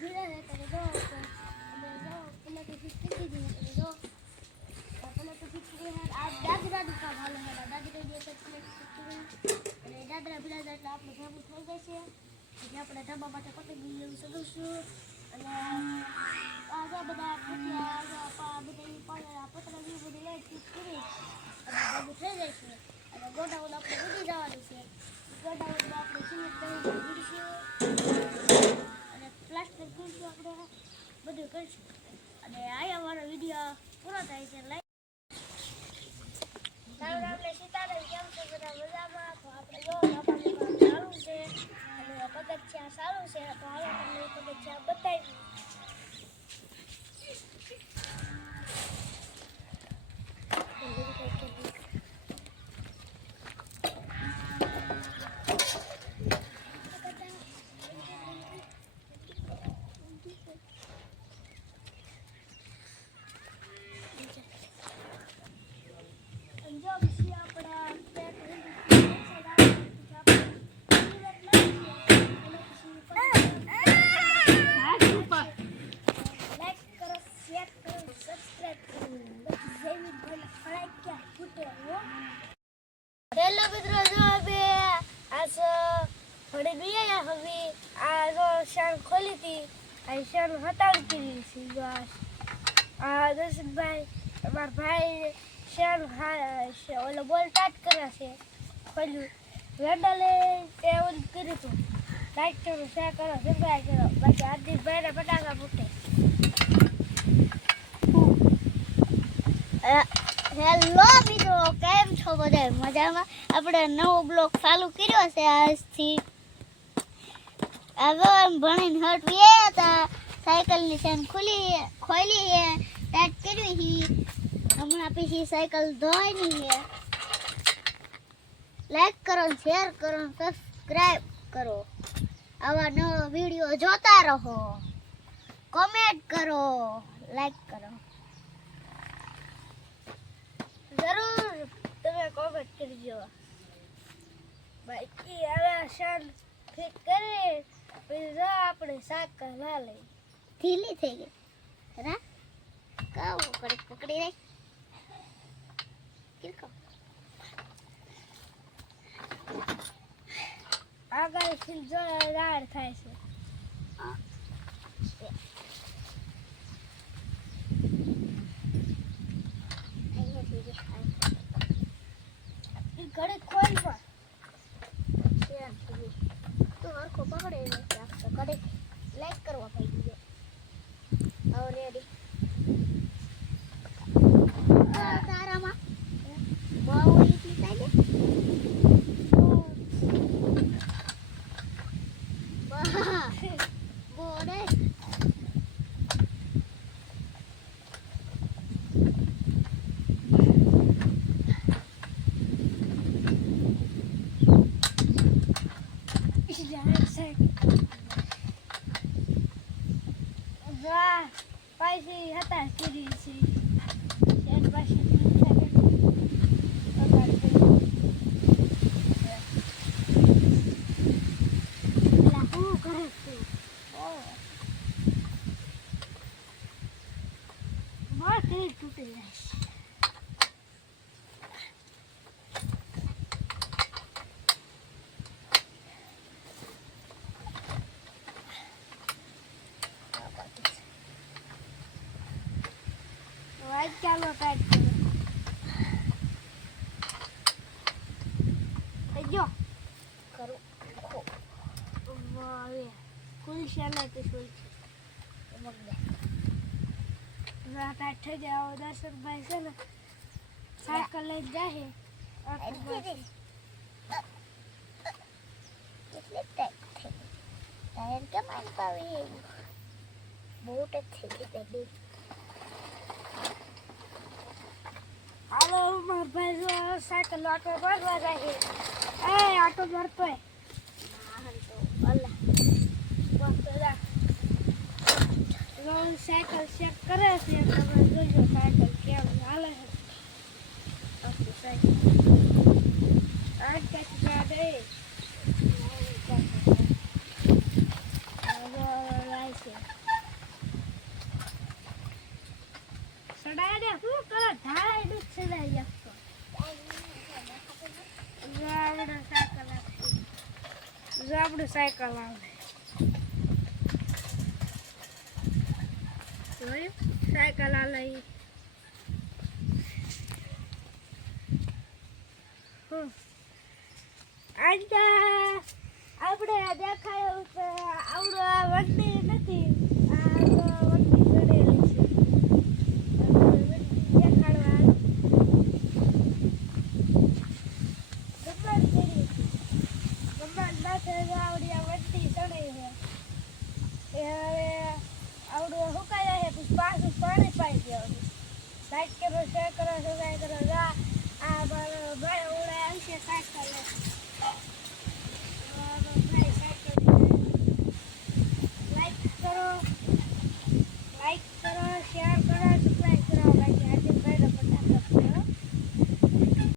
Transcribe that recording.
દાદરા છે પેલા એટલે આપણે ભેગું થઈ જશે એટલે આપણે ઢાબા માટે પતંગ લેવું સગવશું અને આગળ બધા ભજીયા જો પા બધા પતંગ બધી લઈ કરી અને ભેગું થઈ જશે અને ગોડાઉન આપણે ઉડી જવાનું છે ગોડાઉનમાં આપણે ઉડીશું અને પ્લાસ્ટર કરશું આપણે? બધું કરીશું. અને અહીંયા મારો વીડિયો પૂરો થાય છે. લાઈક રામ રામ ને સીતારામ કેમ બધા મજામાં? તો આપણે જો આપણું કામ સારું છે. અને પગથિયા સારું છે. તો હાલો, તમને પગથિયા બતાવી જો પછી આપણા પેક લાઈક કરો શેર કરો સબસ્ક્રાઇબ કરો જયવીર ભાઈ ફળાક્યા ફૂટે હો હેલો મિત્રો જો હવે આજ થોડી બી હવે આ જો શાન ખોલી હતી આ શાન હટાવી કરી છે જો આ દર્શનભાઈ અમારા ભાઈ શાન હા ઓલો બોલ ટાટ કરે છે ખોલ્યું. વેન્ડલે એ ઓલું કર્યું હતું. લાઈક કરો શેર કરો સબસ્ક્રાઈબ કરો. બાકી હાર્દિક ભાઈને ફટાકા ફૂટે. હેલો મિત્રો, કેમ છો બધા? મજામાં? આપણે નવો બ્લોગ ચાલુ કર્યો છે આજથી. હવે ભણીને હટવીએ હતા. સાયકલની ચેન ખુલી ખોલી છે ટાઈટ કરવી છે હમણાં પછી સાયકલ ધોવાની છે લાઈક કરો શેર કરો સબસ્ક્રાઈબ કરો. આવા નવા વીડિયો જોતા રહો. કોમેન્ટ કરો. લાઈક કરો. જરૂર. તમે કોમેન્ટ કરજો. બાકી હવે શાન ફિટ કરી પછી જો આપણે શાક ના લઈ ઢીલી થઈ ગઈ. ના કાવ કડક પકડી રહી કિરકો આગળ રાડ થાય છે ઘરે ખોલ પણ તો હરખો પકડે ઘરે લાઈક કરવા પડી ગયો હવે રેડી તારામાં બહુ ઓલી થાય ને બોડે જા પાછી હતા સીધી છે શેર પાછી શું કરે તું બસ એ તૂટી જાય Right, ચાલો ટાઈટ કરો જો કરો ખો વાવે કુલ શાના તે સોલ છે મગ દે રાત આઠ થઈ જાય આવો દર્શનભાઈ છે ને સાયકલ લઈ જાય કેટલી ટાઈટ થઈ ટાયર કેમ આન પાવી બહુ ટાઈટ થઈ ગઈ બેબી હાલો, માર ભાઈ સાયકલ આટો મારવા જાય. એ આટો મારતોય સાયકલ ચેક કરે છે તમે જોજો સાયકલ કેમ હાલે છે. સાયકલ જો આપણું સાયકલ આવે. જોયું? સાયકલ આવે આજે આપણે દેખાયું કે આવડું આ નથી.